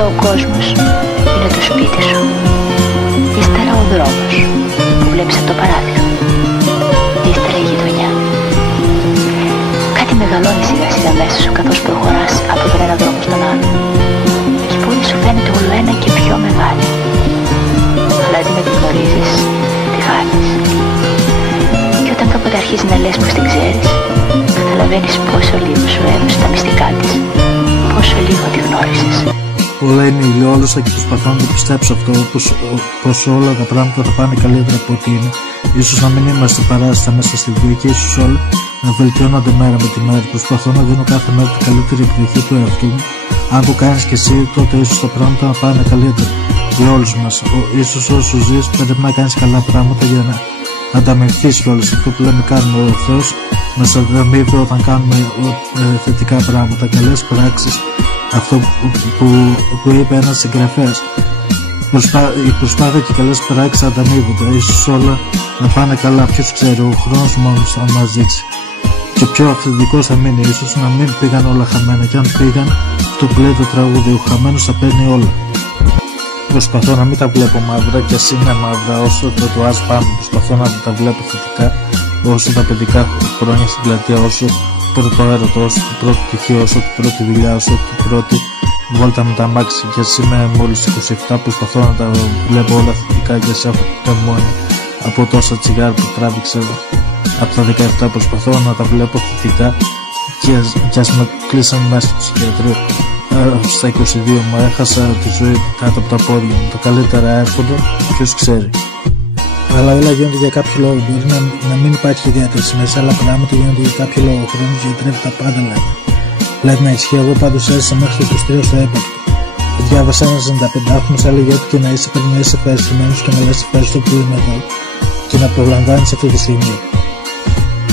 Αυτό ο κόσμος είναι το σπίτι σου. Ύστερα ο δρόμος που βλέπεις από το παράθυρο. Ύστερα η γειτονιά. Κάτι μεγαλώνει σιγά σιγά μέσα σου καθώς προχωράς από τον ένα δρόμο στον άλλο. Και η πόλη σου φαίνεται όλο ένα και πιο μεγάλη. Αλλά αντί να τη γνωρίζεις, τη χάνεις. Και όταν κάποτε αρχίζει να λες πως την ξέρεις, καταλαβαίνεις πόσο λίγο σου έδωσε τα μυστικά της, πόσο λίγο τη γνώρισες. Όλα είναι ηλιόλουστα και προσπαθώ να το πιστέψω αυτό, πως όλα τα πράγματα θα πάνε καλύτερα από ό,τι είναι. Ίσως να μην είμαστε παράσιτα μέσα στη ζωή και ίσως όλα να βελτιώνονται μέρα με τη μέρα. Προσπαθώ να δίνω κάθε μέρα την καλύτερη εκδοχή του εαυτού μου. Αν το κάνεις και εσύ, τότε ίσως τα πράγματα να πάνε καλύτερα για όλους μας. Ίσως όσο ζεις πρέπει να κάνεις καλά πράγματα για να ανταμυφθείς κιόλας. Αυτό που λέμε κάνουμε, ο Θεός μας ανταμείβει όταν κάνουμε θετικά πράγματα, καλές πράξεις. Αυτό που είπε ένας συγγραφέας, η προσπάθεια και οι καλές πράξεις ανταμείβονται. Ίσως όλα να πάνε καλά, ποιος ξέρει, ο χρόνος μόνος θα μας δείξει. Και πιο αυθεντικός θα μείνει, ίσως να μην πήγαν όλα χαμένα. Και αν πήγαν, αυτό που λέει το τραγούδι, ο χαμένος θα παίρνει όλα. Προσπαθώ να μην τα βλέπω μαύρα, και ας είναι μαύρα όσο το τατουάζ πάνω. Προσπαθώ να τα βλέπω θετικά, όσο τα παιδικά χρόνια στην πλατεία, όσο πρώτο έρωτο, όσο το πρώτο πτυχίο, όσο την πρώτη δουλειά, όσο την πρώτη βόλτα με τα αμάξι. Και ας είμαι μόλις 27, προσπαθώ να τα βλέπω όλα θετικά και σε αυτό το μόνοι από τόσα τσιγάρα που τράβηξα από τα 17. Προσπαθώ να τα βλέπω θετικά και ας με κλείσαν μέσα στο ψυχιατρίο στα 22 μου. Έχασα τη ζωή κάτω από τα πόδια μου. Τα καλύτερα έρχονται, ποιος ξέρει. Αλλά όλα γίνονται για κάποιο λόγο. Μπορεί να μην υπάρχει διατηρησιμότητα, αλλά πράγματα γίνονται για κάποιο λόγο. Ο χρόνος διατρέπει τα πάντα, λέτε να ισχύει. Εγώ πάντως έζησα μέχρι το 23 στο έπακτο. Διάβασα ένα 95χρονος, έλεγε ότι και να είσαι πρέπει να είσαι ευχαριστημένος και να λες ευχαριστώ που είμαι εδώ και να προλαμβάνεις αυτή τη στιγμή.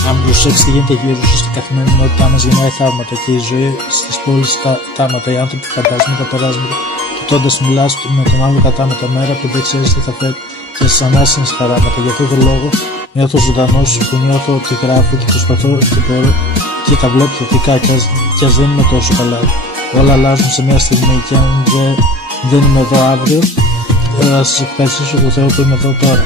Αν προσέξεις τι γίνεται γύρω σου στην καθημερινότητά μας, γεννάει θαύματα και η ζωή στις πόλεις θαύματα. Οι άνθρωποι φαντάσματα, περάσματα, κοιτώντας μιλάς με τον άλλο κατά με τα μέρα που δεν ξέρεις τι θα φέρει και στις ανάσχυνες χαράματα. Για αυτόν τον λόγο νιώθω ζωντανός, που νιώθω ότι γράφω και προσπαθώ και μπορώ και τα βλέπω θετικά. Κι ας δεν είμαι τόσο καλά. Όλα αλλάζουν σε μια στιγμή και αν δεν είμαι εδώ αύριο, θα σας ευχαριστήσω το Θεό που είμαι εδώ τώρα.